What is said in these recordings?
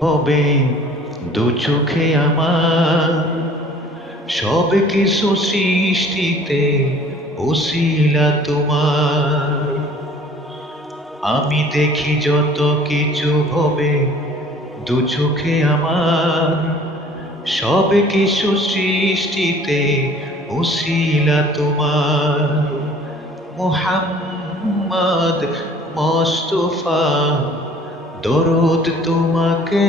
হবে দু চোখে আমার, সব কিছু সৃষ্টিতে ওসিলা তোমার। আমি দেখি যত কিছু হবে দু চোখে আমার, সব কিছু সৃষ্টিতে ওসিলা তোমার। মুহাম্মদ মোস্তফা, দরুদ তোমাকে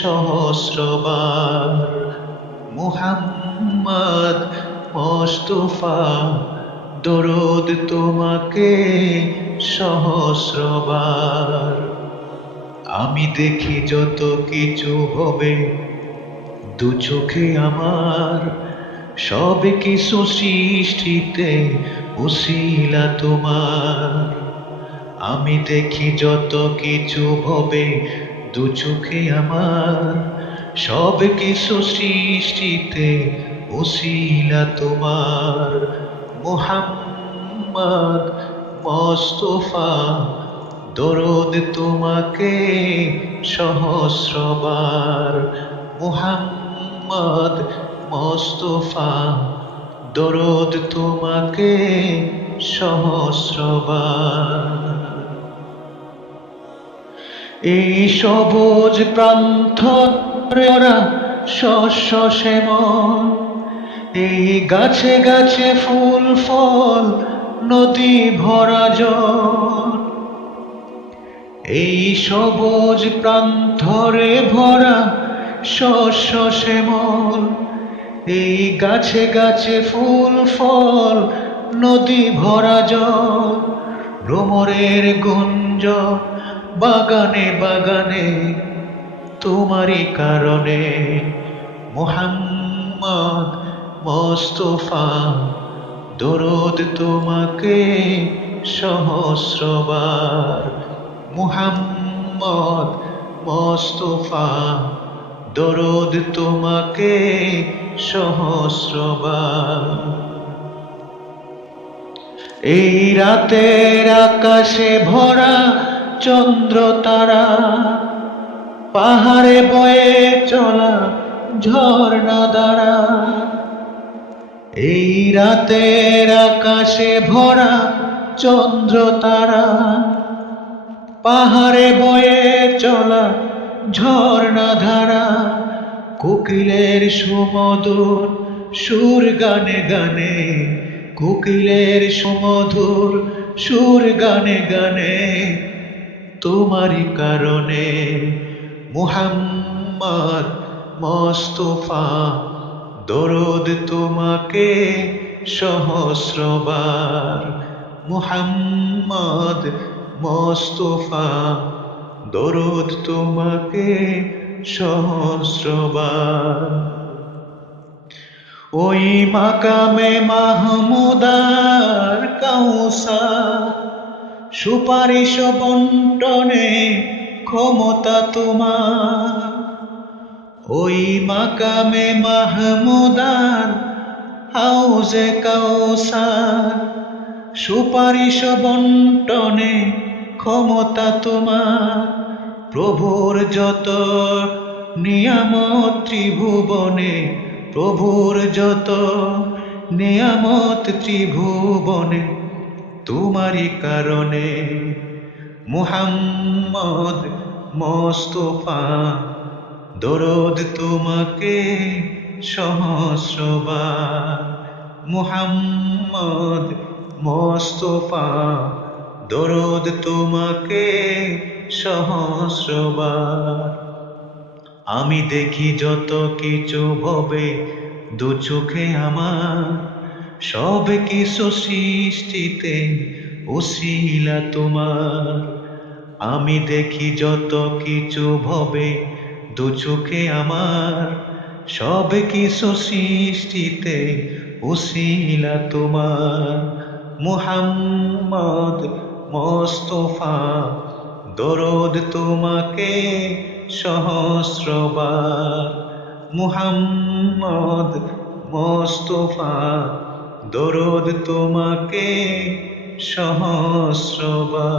সহস্রবার। মুহাম্মদ মোস্তফা, দরুদ তোমাকে সহস্রবার। আমি দেখি যত কিছু হবে দু চোখে আমার, সব কিছু সৃষ্টিতে ওসিলা তোমার। আমি দেখি যত কিছু হবে দু চোখে আমার, সব কিছু সৃষ্টিতে ওসিলা তোমার। মুহাম্মদ মোস্তফা, দরুদ তোমাকে সহস্রবার। মুহাম্মদ মোস্তফা, দরুদ তোমাকে সহস্রবার। এই সবুজ প্রান্তরে ওরা শস্য শ্যামল, এই গাছে গাছে ফুল ফল, নদী ভরা জল। এই সবুজ প্রান্তরে ভরা শস্য শ্যামল, এই গাছে গাছে ফুল ফল, নদী ভরা জল। ভ্রমরের গুঞ্জন বাগানে বাগানে তোমারই কারণে। মুহাম্মদ মোস্তফা, দরুদ তোমাকে সহস্রবার। মুহাম্মদ মোস্তফা, দরুদ তোমাকে সহস্রবার। এই রাতের আকাশে ভরা চন্দ্র তারা, পাহাড়ে বয়ে চলা ঝর্ণা দ্বারা। এই রাতের আকাশে ভরা চন্দ্র তারা, পাহাড়ে বয়ে চলা ঝর্ণা ধারা। কোকিলের সুমধুর সুর গানে গানে, কোকিলের সুমধুর সুর গানে গানে তোমারই কারণে। মুহাম্মদ মোস্তফা, দরুদ তোমাকে সহস্রবার। মুহাম্মদ মোস্তফা, দরুদ তোমাকে সহস্রবার। ওই মাকামে মাহমুদার কাউসার, সুপারিশ বন্টনে ক্ষমতা তোমার। ওই মাকামে মাহমুদার হাউজে কাউসার, সুপারিশ বন্টনে ক্ষমতা তোমার। প্রভুর যত নিয়ামত ত্রিভুবনে, প্রভুর যত নিয়ামত ত্রিভুবনে তোমারই কারণে। মুহাম্মদ মোস্তফা, দরুদ তোমাকে সহস্রবার। মুহাম্মদ মোস্তফা, দরুদ তোমাকে সহস্রবার। আমি দেখি যত কিছু হবে দু চোখে আমার, সব কিছু সৃষ্টিতে ওসিলা তোমার। আমি দেখি যত কিছু হবে দু চোখে আমার, সব কিছু সৃষ্টিতে ওসিলা তোমার। মুহাম্মদ মোস্তফা, দরুদ তোমাকে সহস্রবার। মুহাম্মদ মোস্তফা, দরুদ তোমাকে সহস্রবার।